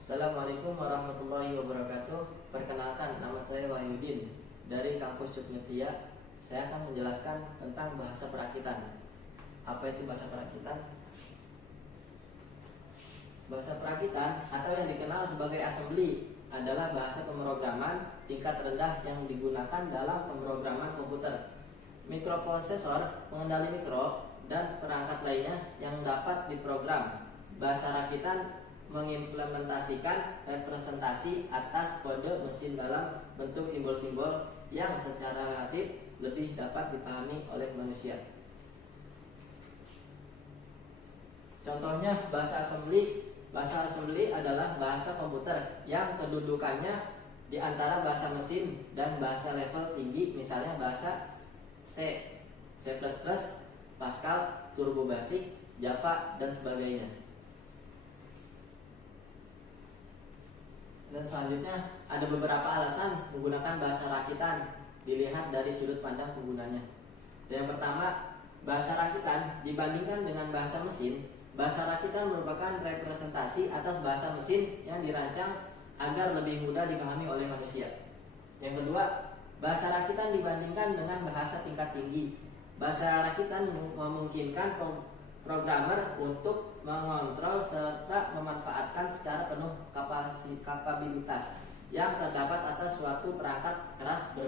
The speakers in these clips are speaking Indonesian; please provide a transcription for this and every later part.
Assalamualaikum warahmatullahi wabarakatuh. Perkenalkan, nama saya Wahyudin dari kampus Cutmutia. Saya akan menjelaskan tentang bahasa perakitan. Apa itu bahasa perakitan? Bahasa perakitan atau yang dikenal sebagai assembly adalah bahasa pemrograman tingkat rendah yang digunakan dalam pemrograman komputer, mikroprosesor, pengendali mikro, dan perangkat lainnya yang dapat diprogram. Bahasa rakitan mengimplementasikan representasi atas kode mesin dalam bentuk simbol-simbol yang secara relatif lebih dapat dipahami oleh manusia. Contohnya bahasa assembly. Bahasa assembly adalah bahasa komputer yang kedudukannya di antara bahasa mesin dan bahasa level tinggi, misalnya bahasa C, C++, Pascal, Turbo Basic, Java, dan sebagainya. Dan selanjutnya ada beberapa alasan menggunakan bahasa rakitan dilihat dari sudut pandang penggunanya. Yang pertama, bahasa rakitan dibandingkan dengan bahasa mesin, bahasa rakitan merupakan representasi atas bahasa mesin yang dirancang agar lebih mudah dipahami oleh manusia. Yang kedua, bahasa rakitan dibandingkan dengan bahasa tingkat tinggi. Bahasa rakitan memungkinkan programmer untuk mengontrol serta memanfaatkan secara penuh kapabilitas yang terdapat atas suatu perangkat keras.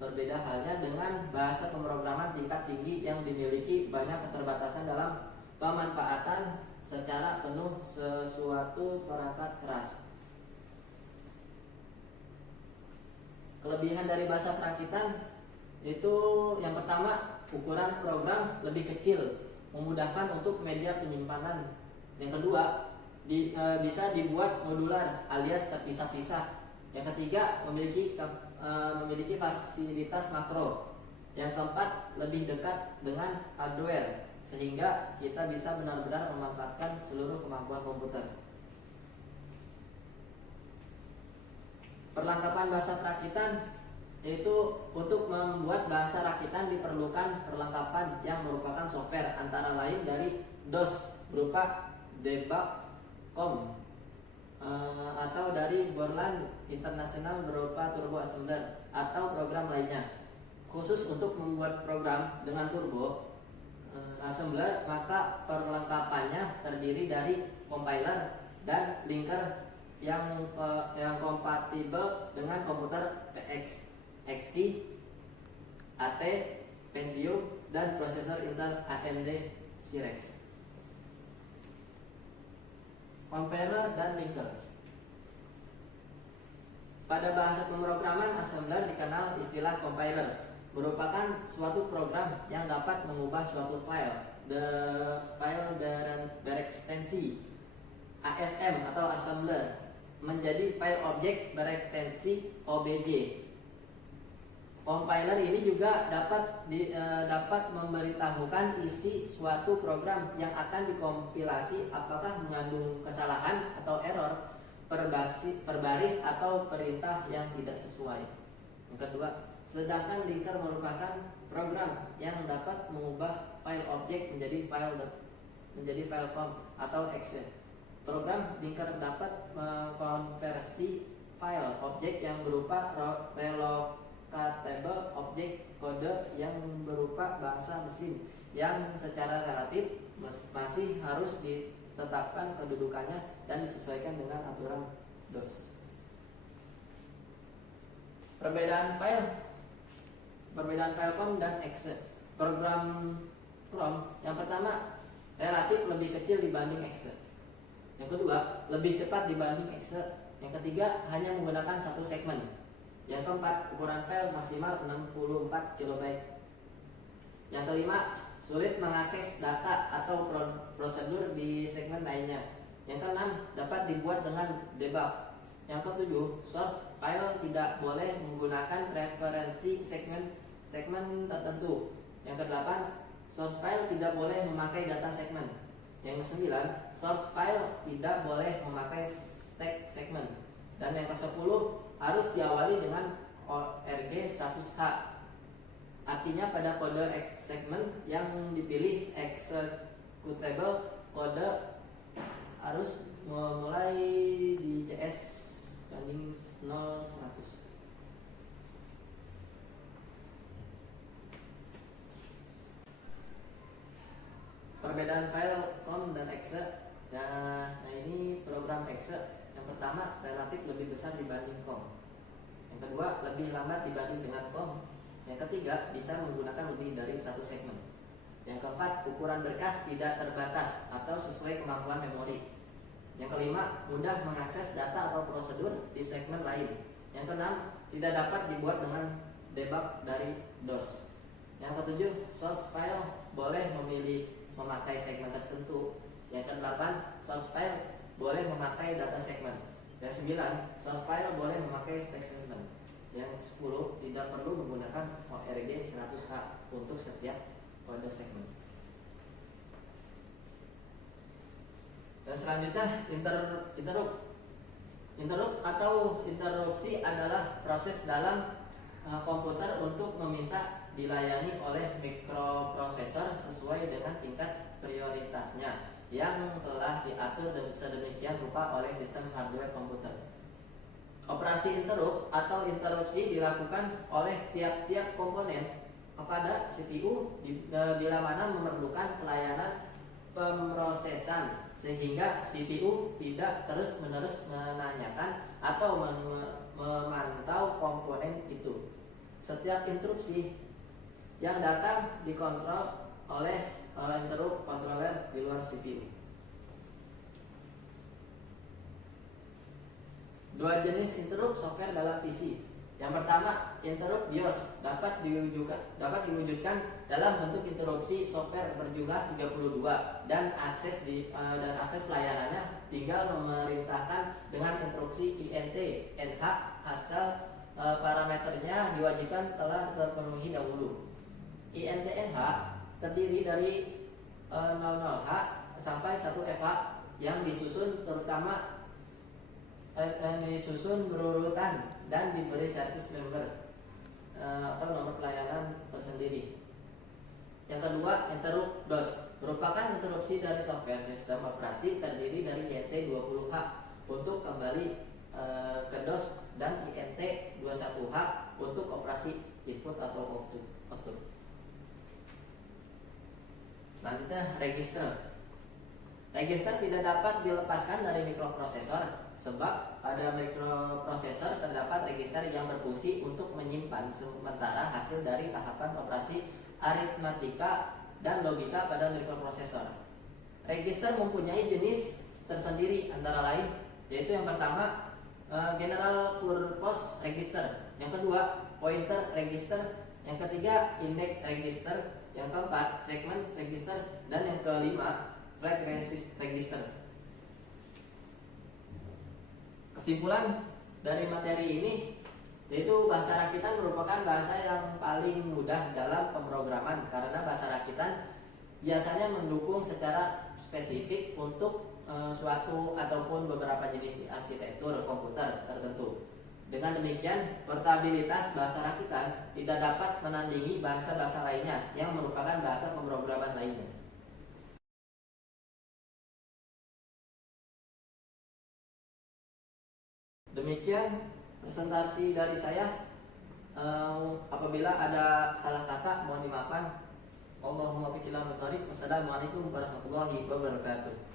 Berbeda halnya dengan bahasa pemrograman tingkat tinggi yang dimiliki banyak keterbatasan dalam pemanfaatan secara penuh sesuatu perangkat keras. Kelebihan dari bahasa perakitan itu yang pertama, ukuran program lebih kecil, memudahkan untuk media penyimpanan. Yang kedua, bisa dibuat modular alias terpisah-pisah. Yang ketiga, memiliki fasilitas makro. Yang keempat, lebih dekat dengan hardware sehingga kita bisa benar-benar memanfaatkan seluruh kemampuan komputer. Perlengkapan bahasa perakitan yaitu untuk membuat bahasa rakitan diperlukan perlengkapan yang merupakan software, antara lain dari DOS berupa debug.com atau dari Borland International berupa Turbo Assembler atau program lainnya. Khusus untuk membuat program dengan Turbo Assembler, maka perlengkapannya terdiri dari compiler dan linker yang kompatibel dengan komputer PX, XT, AT, Pentium, dan prosesor Intel AMD Cyrex. Compiler dan linker. Pada bahasa pemrograman assembler dikenal istilah compiler, merupakan suatu program yang dapat mengubah suatu file berekstensi ASM atau assembler menjadi file objek berekstensi OBJ. Compiler ini juga dapat memberitahukan isi suatu program yang akan dikompilasi apakah mengandung kesalahan atau error, perbaris atau perintah yang tidak sesuai. Yang kedua, sedangkan linker merupakan program yang dapat mengubah file objek menjadi file com atau exe. Program linker dapat mengkonversi file objek yang berupa relocatable object kode yang berupa bahasa mesin yang secara relatif masih harus ditetapkan kedudukannya dan disesuaikan dengan aturan DOS. Perbedaan Filecom dan exe. Program Chrome yang pertama relatif lebih kecil dibanding exe. Yang kedua, lebih cepat dibanding exe. Yang ketiga, hanya menggunakan satu segmen. Yang keempat, ukuran file maksimal 64 KB. Yang kelima, sulit mengakses data atau prosedur di segmen lainnya. Yang keenam, dapat dibuat dengan debug. Yang ketujuh, source file tidak boleh menggunakan referensi segmen tertentu. Yang kedelapan, source file tidak boleh memakai data segmen. Yang kesembilan, source file tidak boleh memakai stack segmen. Dan yang ke-10, harus diawali dengan ORG100H. Artinya pada kode segmen yang dipilih executable, kode harus memulai di CS banding 0 100. Perbedaan file com dan exe. Nah ini program exe yang pertama relatif lebih besar dibanding com. Yang kedua lebih lambat dibanding dengan com. Yang ketiga bisa menggunakan lebih dari satu segmen. Yang keempat ukuran berkas tidak terbatas atau sesuai kemampuan memori. Yang kelima mudah mengakses data atau prosedur di segmen lain. Yang keenam tidak dapat dibuat dengan debug dari DOS. Yang ketujuh source file boleh memilih memakai segmen tertentu. Yang kedelapan source file boleh memakai data segmen. Yang 9 source file boleh memakai stack segmen. Yang 10 tidak perlu menggunakan ORG 100H untuk setiap kode segmen. Dan selanjutnya interrupt atau interupsi adalah proses dalam komputer untuk meminta dilayani oleh mikroprosesor sesuai dengan tingkat prioritasnya yang telah diatur sedemikian rupa oleh sistem hardware komputer. Operasi interrupt atau interupsi dilakukan oleh tiap-tiap komponen kepada CPU bila mana memerlukan pelayanan pemrosesan sehingga CPU tidak terus-menerus menanyakan atau memantau komponen itu. Setiap interupsi yang datang dikontrol oleh interrupt controller di luar CPU. Dua jenis interrupt software dalam PC. Yang pertama, interrupt BIOS dapat diwujudkan dalam bentuk interupsi software berjumlah 32 dan akses pelayanannya tinggal memerintahkan dengan interupsi INT NH asal parameternya diwajibkan telah terpenuhi dahulu. INT NH terdiri dari 00H sampai 1FH yang disusun berurutan dan diberi service member atau nomor pelayanan tersendiri. Yang kedua, interrupt DOS merupakan interupsi dari software sistem operasi terdiri dari INT20H untuk kembali ke DOS dan INT21H untuk operasi input atau output. Selanjutnya, register. Register tidak dapat dilepaskan dari mikroprosesor sebab pada mikroprosesor terdapat register yang berfungsi untuk menyimpan sementara hasil dari tahapan operasi aritmatika dan logika pada mikroprosesor. Register mempunyai jenis tersendiri antara lain yaitu yang pertama general purpose register, yang kedua pointer register, yang ketiga index register, yang keempat segment register, dan yang kelima flag register. Kesimpulan dari materi ini yaitu bahasa rakitan merupakan bahasa yang paling mudah dalam pemrograman karena bahasa rakitan biasanya mendukung secara spesifik untuk suatu ataupun beberapa jenis arsitektur komputer tertentu. Dengan demikian, portabilitas bahasa rakitan tidak dapat menandingi bahasa-bahasa lainnya yang merupakan bahasa pemrograman lainnya. Demikian presentasi dari saya. Apabila ada salah kata mohon dimaafkan. Allahumma biqillah mutarib. Wassalamualaikum warahmatullahi wabarakatuh.